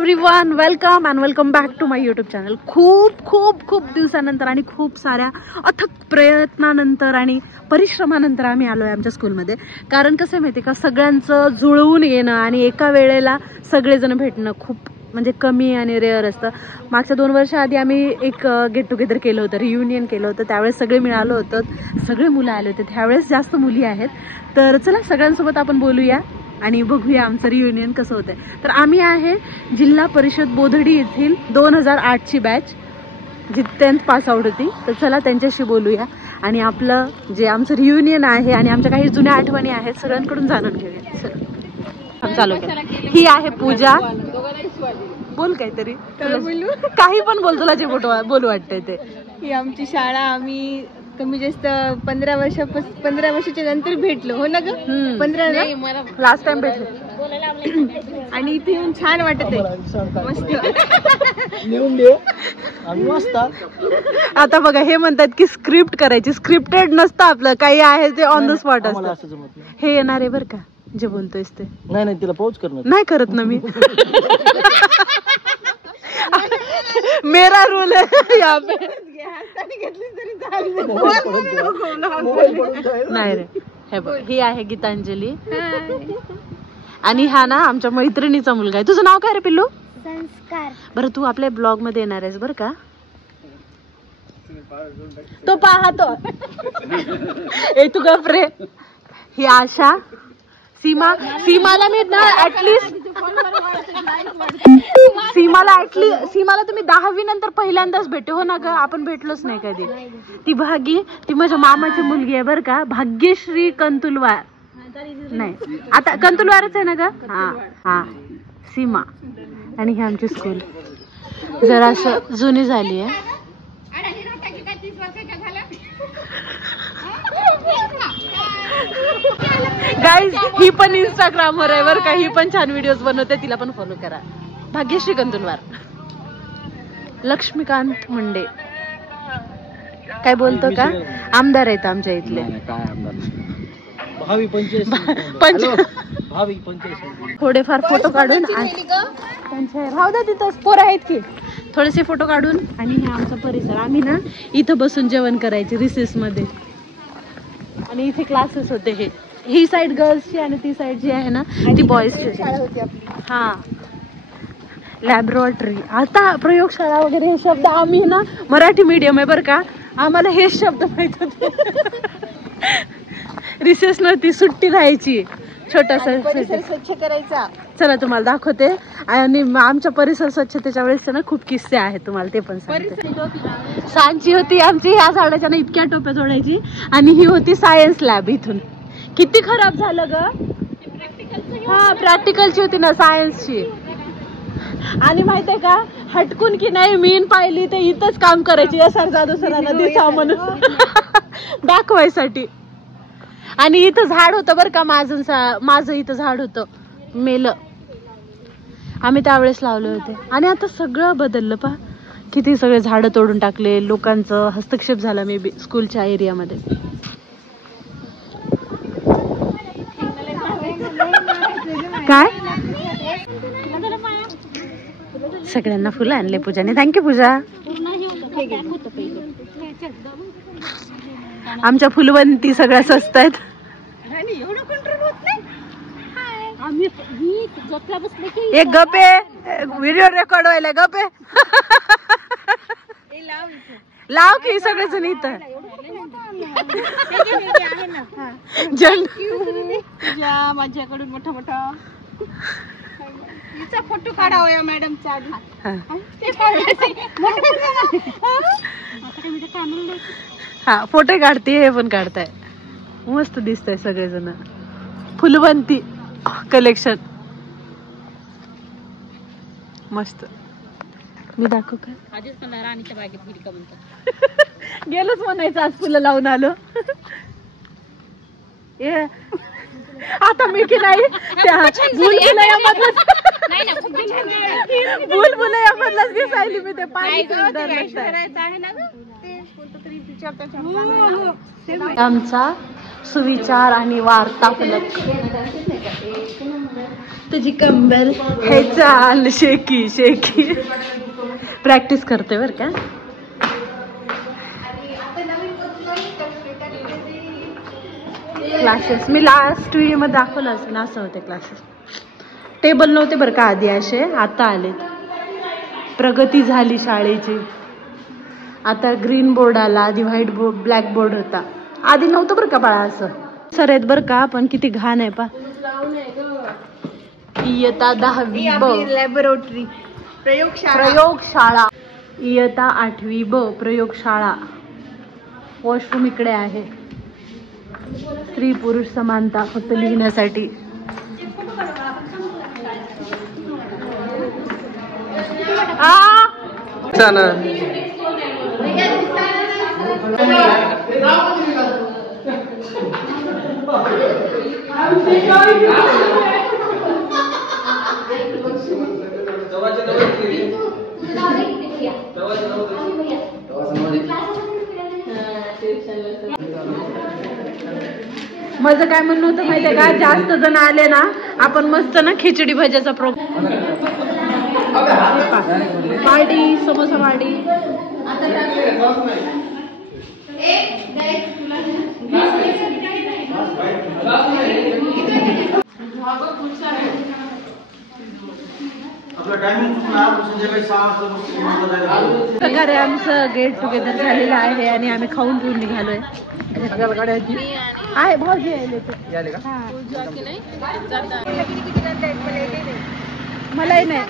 Everyone, welcome and welcome back to my YouTube channel. खूप दिवसानंतर आणि खूप साऱ्या अथक प्रयत्नानंतर आणि परिश्रमानंतर आम्ही आलो आहे आमच्या स्कूलमध्ये. कारण कसं आहे माहिती का, सगळ्यांचं जुळवून येणं आणि एका वेळेला सगळेजण भेटणं खूप म्हणजे कमी आणि रेअर असतं. मागच्या 2 वर्ष आधी आम्ही एक गेट टुगेदर केलं होतं, रियुनियन केलं होतं. त्यावेळेस सगळे मिळालो होतो, सगळे मुलं आले होते. त्यावेळेस जास्त मुली आहेत. तर चला सगळ्यांसोबत आपण बोलूया आणि बघूया आमचं रियुनियन कसं होतंय. तर आम्ही आहे जिल्हा परिषद बोधडी येथील 2008ची बॅच, जी 10th पास आउट होती. तर चला त्यांच्याशी बोलूया आणि आपलं जे आमचं रियुनियन आहे आणि आमच्या काही जुन्या आठवणी आहेत सगळ्यांकडून जाणून घेऊया. चला चालू करा. ही आहे पूजा. बोल काहीतरी, काही पण बोल, तुला जे बोलू वाटतंय ते. ही आमची शाळा. आम्ही कमी जास्त 15 वर्षाच्या नंतर भेटलो, हो ना ग? 15 लास्ट टाइम भेटलो. आणि इथे येऊन छान वाटत आहे, मस्त. आता बघा, हे म्हणतात की स्क्रिप्ट करायची. स्क्रिप्टेड नसतं आपलं काही, आहे ते ऑन द स्पॉट असतं. हे येणार आहे बरं का, जे बोलतोयस ते. नाही तिला पौज करणं नाही करत ना मी. मेरा रूल है यहाँ पे. नाही रे. हे बघ, ही आहे गीतांजली आणि हा ना आमच्या मैत्रिणीचा मुलगा आहे. तुझं नाव काय रे पिल्लू? संस्कार. बरं, तू आपल्या ब्लॉग मध्ये येणार आहेस बरं का? तो पाहतो. ए तू गप रे. ही आशा, सीमाला मी ना सीमाला तुम्ही 10वी नंतर पहिल्यांदाच भेटे, हो ना ग? आपण भेटलोच नाही कधी. ती भागी, ती माझ्या मामाची मुलगी आहे बरं का, भाग्यश्री कंतुलवार. नाही आता कंतुलवारच आहे ना ग? हा सीमा. आणि ही आमची स्कूल जरा असं जुनी झाली आहे. गाईज, ही पण इंस्टाग्रामवर आहे बरं का, ही पण छान व्हिडिओज बनवते, तिला पण फॉलो करा. भाग्यश्री कंतुलवार. लक्ष्मीकांत मुंडे काय बोलतो का? आमदार आहेत आमच्या इथले. थोडेफार फोटो काढून राहू द्या, तिथं पोरं आहेत की, थोडेसे फोटो काढून. आणि हे आमचा परिसर. आम्ही ना इथं बसून जेवण करायचे रिसेस मध्ये. आणि इथे क्लासेस होते. ही साइड गर्ल्सची आणि ती साइड जी आहे ना ती बॉईजची. हा, लॅबोरेटरी. आता प्रयोगशाळा वगैरे हे शब्द आम्ही ना मराठी मीडियम आहे बरं का, आम्हाला हे शब्द माहित होते. रिसेस नव्हती, सुट्टी राहायची. छोटासा स्वच्छ करायचा. चला तुम्हाला दाखवते. आणि आमच्या परिसर स्वच्छतेच्या वेळेस ना खूप किस्से आहेत, तुम्हाला ते पण सांगते. सांची होती आमची ह्या झाडाच्या ना इतक्या टोप्या जोडायची. आणि ही होती सायन्स लॅब. इथून किती खराब झालं ग. हा, प्रॅक्टिकलची होती ना सायन्सची. आणि माहितीये का, हटकून की नाही मीन पाहिली ते इथंच काम करायची SR जाधव सरांना दिसा म्हणून दाखवायसाठी. आणि इथं झाड होतं बरं का, माझं इथं झाड होतं, मेलं. आम्ही त्यावेळेस लावले होते. आणि आता सगळं बदललं पहा, किती सगळे झाडं तोडून टाकले. लोकांचं हस्तक्षेप झाला मे बी स्कूलच्या एरियामध्ये. काय सगळ्यांना फुलं आणले पूजाने. थँक्यू पूजा. आमच्या फुलवंती सगळ्या स्वस्त आहेत. एक गपे, व्हिडिओ रेकॉर्ड व्हायला गपे. लाव की सगळेजण इथं. माझ्याकडून मोठा फोटो काढावा या मॅडमचा. हा, फोटो काढते, हे पण काढताय. मस्त दिसतंय सगळेजण. फुलवंती कलेक्शन मस्त. मी दाखवू का? राणीच्या बागेत गेली का म्हणतात. गेलोच म्हणायचं, आज फुलं लावून आलो. आता मी की नाही त्या बुलबुलयामधलाच दिसायली मी. ते पाणी आमचा सुविचार आणि वार्ता फलक. तुझी कंबर हे चाल शेकी शेकी. प्रॅक्टिस करते बर का. क्लासेस मी लास्ट व्हिडिओ मध्ये दाखवलं असं ना, असं होते क्लासेस. टेबल नव्हते बरं का आधी असे, आता आले. प्रगती झाली शाळेची. आता ग्रीन बोर्ड आला, आधी व्हाईट बोर्ड ब्लॅक बोर्ड होता. आधी नव्हतं बरं का बाळा असं. सर आहेत बरं का, पण किती घाण आहे पा. इयत्ता 10वी ब लॅबोरेटरी प्रयोगशाळा. इयत्ता 8वी ब प्रयोगशाळा. वॉशरूम इकडे आहे. स्त्री पुरुष समानता फक्त लिहिण्यासाठी. माझं काय म्हणणं होतं माहितीये का, जास्त जण आले ना आपण मस्त ना खिचडी भज्याचा प्रोग्राम. Party samosa party. प्रकारे आमचं गेट टुगेदर झालेलं आहे आणि आम्ही खाऊन पिऊन निघालोय. आहे भाऊजी आले मलाही नाही.